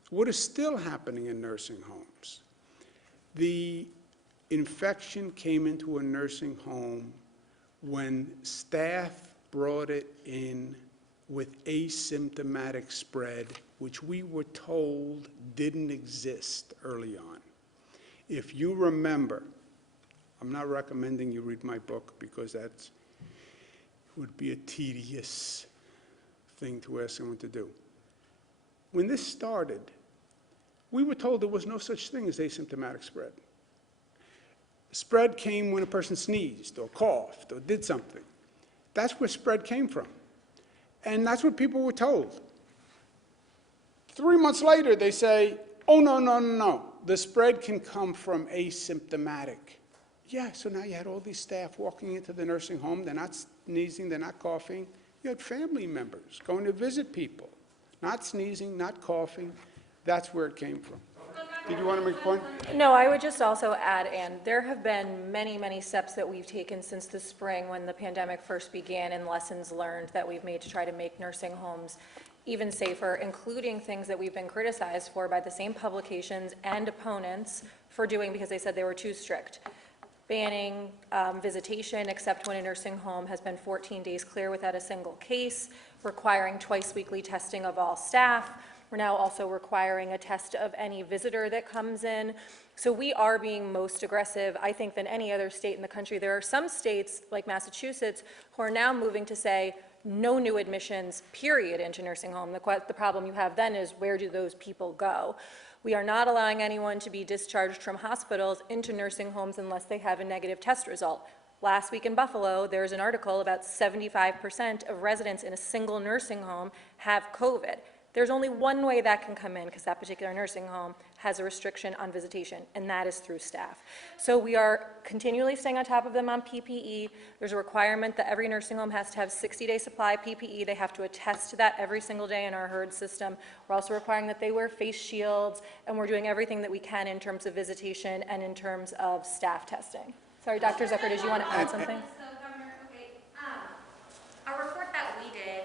what is still happening in nursing homes. The infection came into a nursing home when staff brought it in with asymptomatic spread, which we were told didn't exist early on. If you remember, I'm not recommending you read my book because that would be a tedious thing to ask someone to do. When this started, we were told there was no such thing as asymptomatic spread. Spread came when a person sneezed or coughed or did something. That's where spread came from. And that's what people were told. 3 months later, they say, oh, no, no, no, no. The spread can come from asymptomatic. Yeah, so now you had all these staff walking into the nursing home. They're not sneezing, they're not coughing. You had family members going to visit people, not sneezing, not coughing. That's where it came from. Did you want to make a point? No, I would just also add, Ann, there have been many, many steps that we've taken since the spring when the pandemic first began and lessons learned that we've made to try to make nursing homes even safer, including things that we've been criticized for by the same publications and opponents for doing because they said they were too strict. Banning visitation except when a nursing home has been 14 days clear without a single case, requiring twice weekly testing of all staff. We're now also requiring a test of any visitor that comes in. So we are being most aggressive, I think, than any other state in the country. There are some states, like Massachusetts, who are now moving to say no new admissions, period, into nursing home. The problem you have then is where do those people go? We are not allowing anyone to be discharged from hospitals into nursing homes unless they have a negative test result. Last week in Buffalo, there's an article about 75% of residents in a single nursing home have COVID. There's only one way that can come in because that particular nursing home has a restriction on visitation, and that is through staff. So we are continually staying on top of them on PPE. There's a requirement that every nursing home has to have 60-day supply PPE. They have to attest to that every single day in our HERD system. We're also requiring that they wear face shields, and we're doing everything that we can in terms of visitation and in terms of staff testing. Sorry, Dr. Zucker, did you want to add something? So, Governor, okay, a report that we did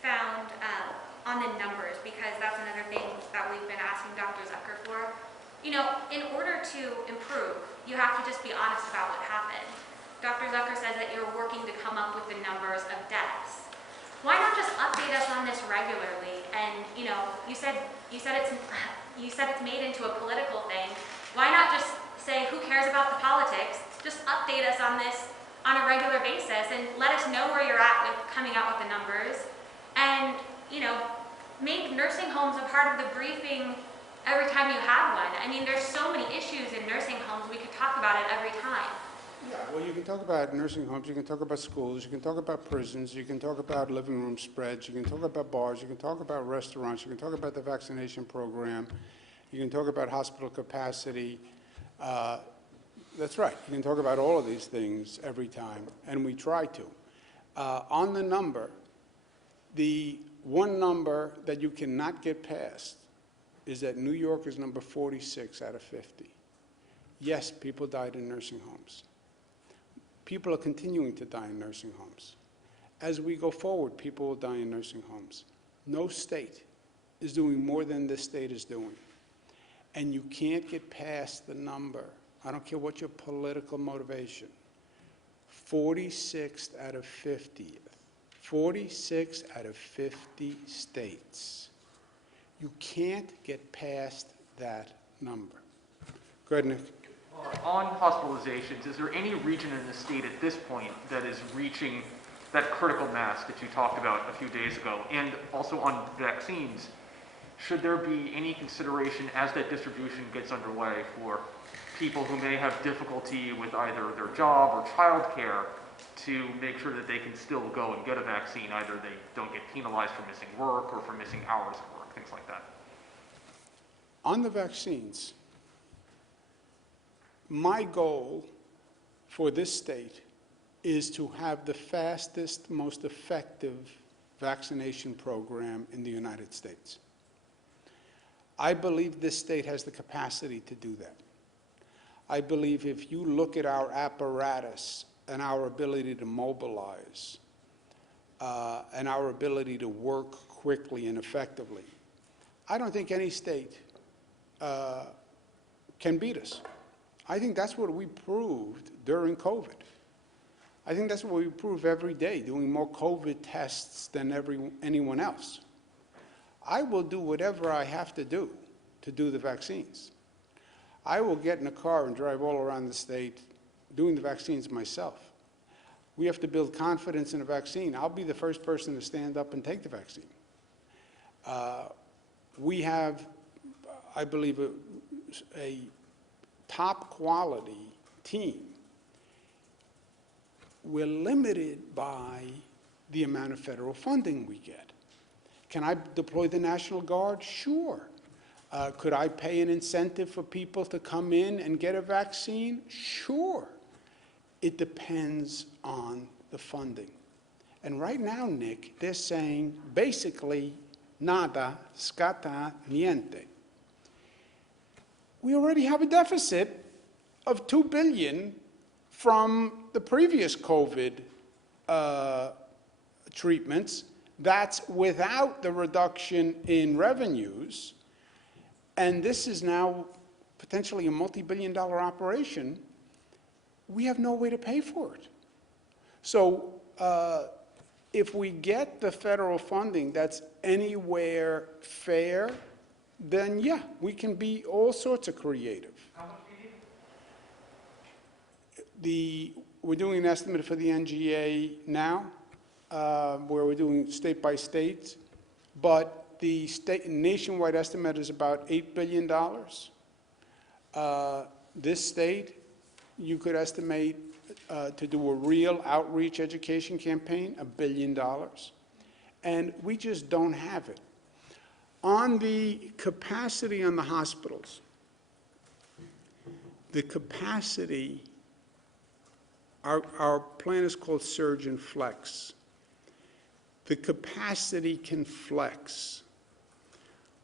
found on the numbers, because that's another thing that we've been asking Dr. Zucker for. You know, in order to improve, you have to just be honest about what happened. Dr. Zucker says that you're working to come up with the numbers of deaths. Why not just update us on this regularly? And you know, you said it's made into a political thing. Why not just say who cares about the politics? Just update us on this on a regular basis and let us know where you're at with coming out with the numbers. And you know, make nursing homes a part of the briefing every time you have one. I mean, there's so many issues in nursing homes, we could talk about it every time. Yeah, well, you can talk about nursing homes, you can talk about schools, you can talk about prisons, you can talk about living room spreads, you can talk about bars, you can talk about restaurants, you can talk about the vaccination program, you can talk about hospital capacity. That's right, you can talk about all of these things every time, and we try to. On the number, the one number that you cannot get past is that New York is number 46 out of 50. Yes, people died in nursing homes. People are continuing to die in nursing homes. As we go forward, people will die in nursing homes. No state is doing more than this state is doing. And you can't get past the number. I don't care what your political motivation. 46th out of 50. 46 out of 50 states. You can't get past that number. Go ahead, Nick. On hospitalizations, is there any region in the state at this point that is reaching that critical mass that you talked about a few days ago? And also on vaccines, should there be any consideration as that distribution gets underway for people who may have difficulty with either their job or childcare to make sure that they can still go and get a vaccine, either they don't get penalized for missing work or for missing hours of work, things like that? On the vaccines, my goal for this state is to have the fastest, most effective vaccination program in the United States. I believe this state has the capacity to do that. I believe if you look at our apparatus and our ability to mobilize and our ability to work quickly and effectively, I don't think any state can beat us. I think that's what we proved during COVID. I think that's what we prove every day, doing more COVID tests than anyone else. I will do whatever I have to do the vaccines. I will get in a car and drive all around the state doing the vaccines myself. We have to build confidence in a vaccine. I'll be the first person to stand up and take the vaccine. We have, I believe, a top quality team. We're limited by the amount of federal funding we get. Can I deploy the National Guard? Sure. Could I pay an incentive for people to come in and get a vaccine? Sure. It depends on the funding. And right now, Nick, they're saying basically nada, scatta, niente. We already have a deficit of $2 billion from the previous COVID treatments. That's without the reduction in revenues. And this is now potentially a multi-billion-dollar operation. We have no way to pay for it. So if we get the federal funding that's anywhere fair, then yeah, we can be all sorts of creative. How much do you need? We're doing an estimate for the NGA now, where we're doing state by state, but the nationwide estimate is about $8 billion. This state, you could estimate to do a real outreach education campaign, $1 billion. And we just don't have it. On the capacity on the hospitals, the capacity, our plan is called Surge and Flex. The capacity can flex.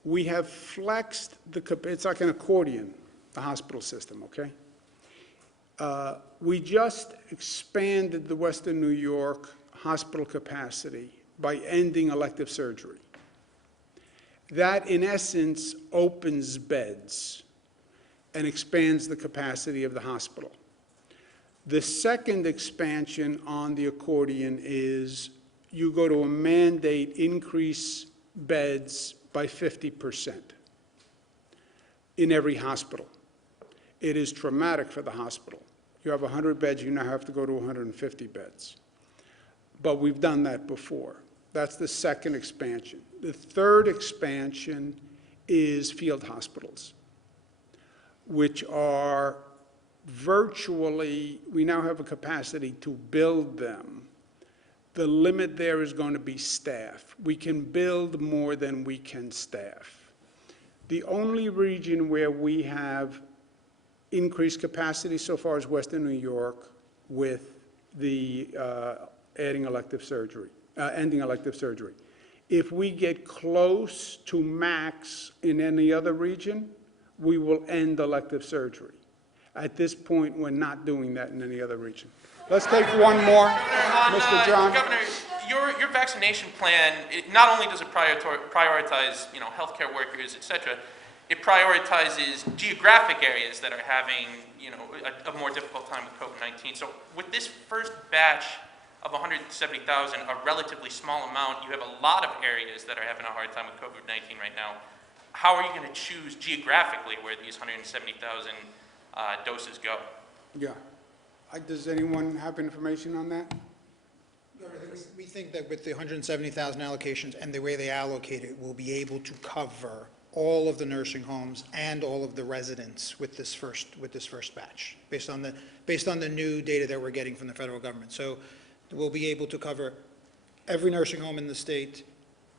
We have flexed it's like an accordion, the hospital system, okay? We just expanded the Western New York hospital capacity by ending elective surgery. That, in essence, opens beds and expands the capacity of the hospital. The second expansion on the accordion is you go to a mandate increase beds by 50% in every hospital. It is traumatic for the hospital. You have 100 beds, you now have to go to 150 beds. But we've done that before. That's the second expansion. The third expansion is field hospitals, which are virtually, we now have a capacity to build them. The limit there is going to be staff. We can build more than we can staff. The only region where we have increased capacity so far is Western New York with the ending elective surgery. If we get close to max in any other region, we will end elective surgery. At this point, we're not doing that in any other region. Let's take one more, Mr. John. Governor, your vaccination plan, not only does it prioritize, healthcare workers, et cetera, it prioritizes geographic areas that are having, a more difficult time with COVID-19. So with this first batch of 170,000, a relatively small amount, you have a lot of areas that are having a hard time with COVID-19 right now. How are you going to choose geographically where these 170,000 doses go? Yeah. Does anyone have information on that? We think that with the 170,000 allocations and the way they allocate it, we'll be able to cover all of the nursing homes and all of the residents with this first batch, based on the new data that we're getting from the federal government. So we'll be able to cover every nursing home in the state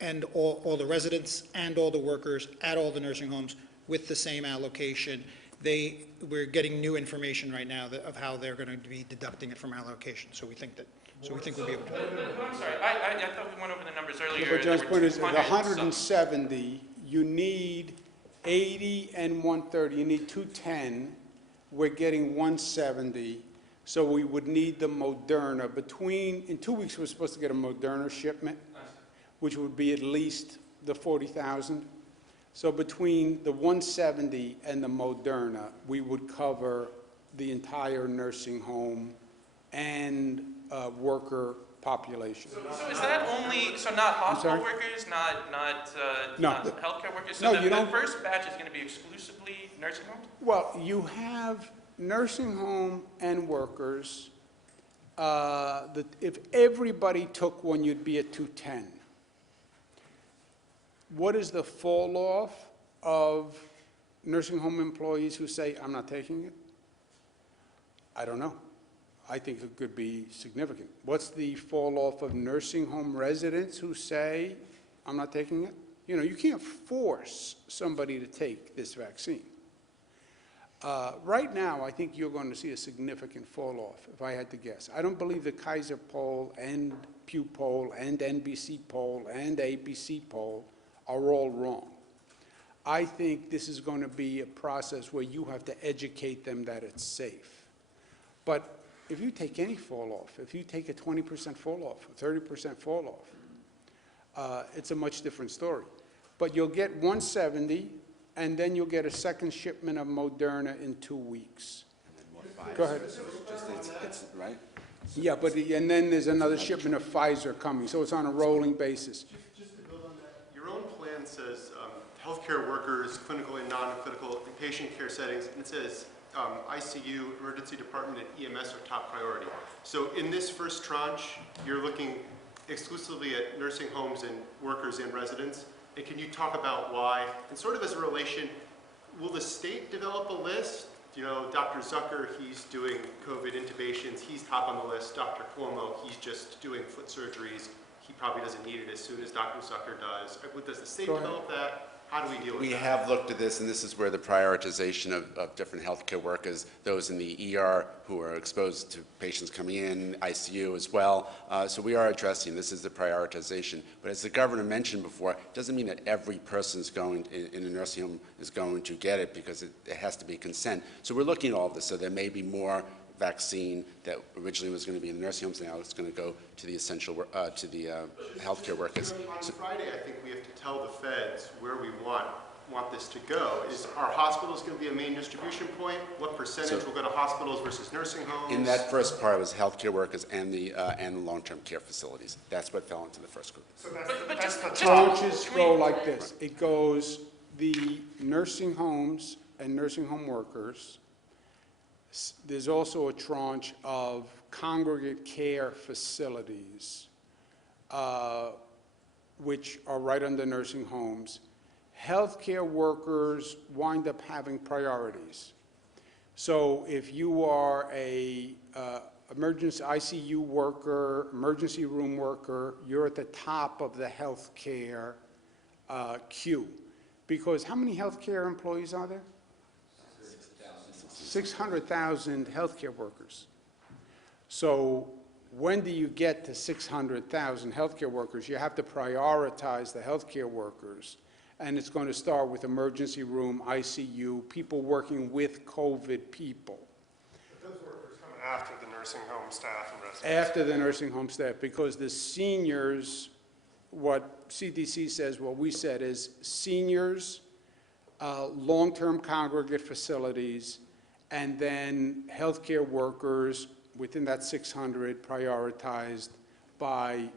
and all the residents and all the workers at all the nursing homes with the same allocation. We're getting new information right now of how they're going to be deducting it from allocation. So we think we'll be able to. But I'm sorry, I I thought we went over the numbers earlier. But John's There were point is, the 200 some. 170, you need 80 and 130, you need 210, we're getting 170, so we would need the Moderna in 2 weeks, we're supposed to get a Moderna shipment, which would be at least the 40,000. So between the 170 and the Moderna, we would cover the entire nursing home and worker population. So is that only, so not hospital sorry? workers, not No. healthcare workers? No, So you the don't- first batch is going to be exclusively nursing homes? Well, you have nursing home and workers. If everybody took one, you'd be at 210. What is the fall off of nursing home employees who say, I'm not taking it? I don't know. I think it could be significant. What's the fall off of nursing home residents who say, I'm not taking it? You know, you can't force somebody to take this vaccine. Right now, I think you're going to see a significant fall off, if I had to guess. I don't believe the Kaiser poll and Pew poll and NBC poll and ABC poll are all wrong. I think this is going to be a process where you have to educate them that it's safe. But if you take any fall off, if you take a 20% fall off, a 30% fall off, it's a much different story. But you'll get 170, and then you'll get a second shipment of Moderna in 2 weeks. Go ahead. It's right? Yeah, but, and then there's another shipment of Pfizer coming, so it's on a rolling basis. Just to build on that, your own plan says healthcare workers, clinical and non-clinical, and patient care settings, and it says ICU, emergency department, and EMS are top priority. So in this first tranche, you're looking exclusively at nursing homes and workers and residents. And can you talk about why? And sort of as a relation, will the state develop a list? You know, Dr. Zucker, he's doing COVID intubations. He's top on the list. Dr. Cuomo, he's just doing foot surgeries. He probably doesn't need it as soon as Dr. Zucker does. Does the state develop that? How do we deal with that? We have looked at this, and this is where the prioritization of different healthcare workers, those in the ER who are exposed to patients coming in, ICU as well. So we are addressing, this is the prioritization. But as the governor mentioned before, it doesn't mean that every person's going in a nursing home is going to get it, because it has to be consent. So we're looking at all of this. So there may be more vaccine that originally was going to be in the nursing homes, now it's going to go to the essential, to the healthcare workers. On Friday, I think we have to tell the feds where we want this to go. Is our hospitals going to be a main distribution point? What percentage will go to hospitals versus nursing homes? In that first part, it was healthcare workers and the long-term care facilities. That's what fell into the first group. So But Tranches go like this. It goes the nursing homes and nursing home workers. There's also a tranche of congregate care facilities, which are right under nursing homes. Healthcare workers wind up having priorities. So if you are a emergency ICU worker, emergency room worker, you're at the top of the healthcare queue. Because how many healthcare employees are there? 600,000 healthcare workers. So when do you get to 600,000 healthcare workers? You have to prioritize the healthcare workers, and it's going to start with emergency room, ICU, people working with COVID people. But those workers come after the nursing home staff and residents. After the nursing home staff, because the seniors, what CDC says, what we said is seniors, long-term congregate facilities, and then healthcare workers within that 600 prioritized by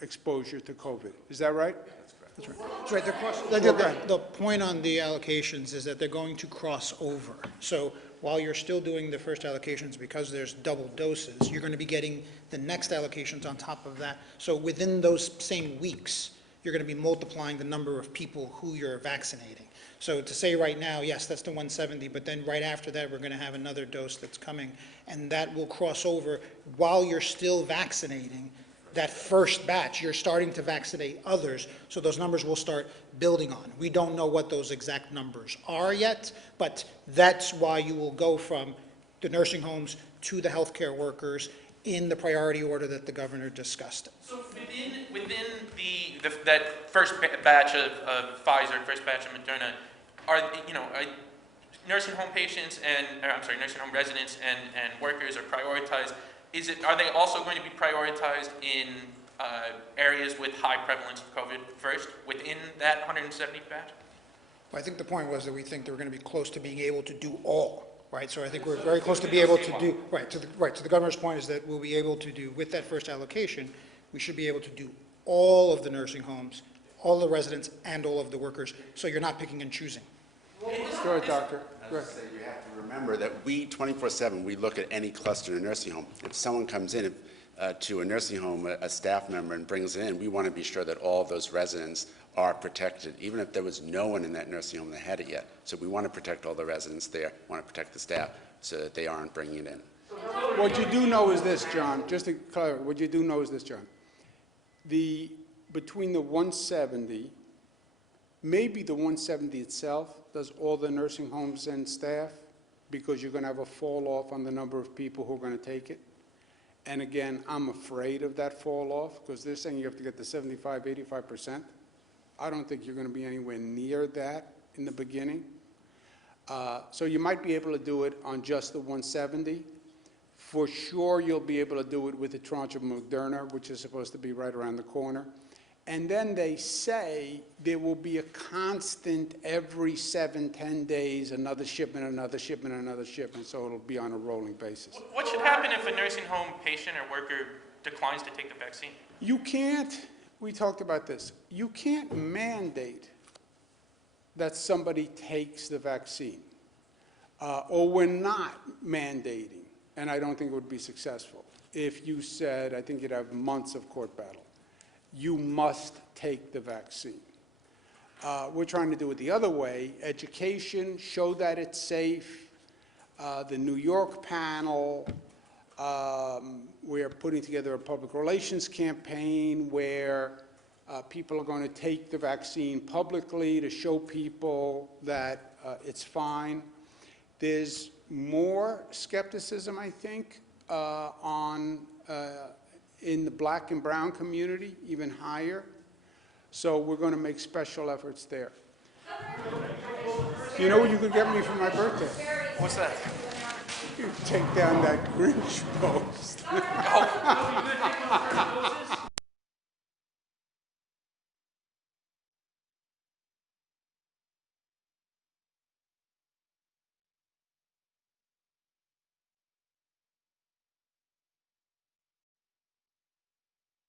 exposure to COVID. Is that right? That's right. The point on the allocations is that they're going to cross over. So while you're still doing the first allocations, because there's double doses, you're going to be getting the next allocations on top of that. So within those same weeks, you're going to be multiplying the number of people who you're vaccinating. So to say right now, yes, that's the 170, but then right after that, we're going to have another dose that's coming, and that will cross over while you're still vaccinating that first batch. You're starting to vaccinate others, so those numbers will start building on. We don't know what those exact numbers are yet, but that's why you will go from the nursing homes to the healthcare workers in the priority order that the governor discussed. So within that first batch of Pfizer, first batch of Moderna, are nursing home patients nursing home residents and workers are prioritized? Are they also going to be prioritized in areas with high prevalence of COVID first within that 170 batch? Well, I think the point was that we think that we're going to be close to being able to do all, right? So I think we're very close to be able to do, so the governor's point is that we'll be able to do, with that first allocation, we should be able to do all of the nursing homes, all the residents, and all of the workers, so you're not picking and choosing. Go ahead, doctor. Go ahead. You have to remember that we, 24/7, we look at any cluster in a nursing home. If someone comes in to a nursing home, a staff member, and brings it in, we want to be sure that all of those residents are protected, even if there was no one in that nursing home that had it yet. So we want to protect all the residents there, want to protect the staff so that they aren't bringing it in. What you do know is this, John, just to clarify, what you do know is this, John. Between the 170, maybe the 170 itself does all the nursing homes and staff, because you're going to have a fall off on the number of people who are going to take it. And again, I'm afraid of that fall off, because they're saying you have to get to 75, 85%. I don't think you're going to be anywhere near that in the beginning. So you might be able to do it on just the 170. For sure, you'll be able to do it with a tranche of Moderna, which is supposed to be right around the corner. And then they say there will be a constant every 7-10 days, another shipment, another shipment, another shipment, so it'll be on a rolling basis. What should happen if a nursing home patient or worker declines to take the vaccine? You can't, we talked about this, you can't mandate that somebody takes the vaccine, or we're not mandating, and I don't think it would be successful. If you said, I think you'd have months of court battle. You must take the vaccine. We're trying to do it the other way. Education, show that it's safe. The New York panel, we're putting together a public relations campaign where people are going to take the vaccine publicly to show people that it's fine. There's more skepticism, I think, in the black and brown community, even higher. So we're going to make special efforts there. You know what you could get me for my birthday? What's that? You take down that Grinch post. Oh.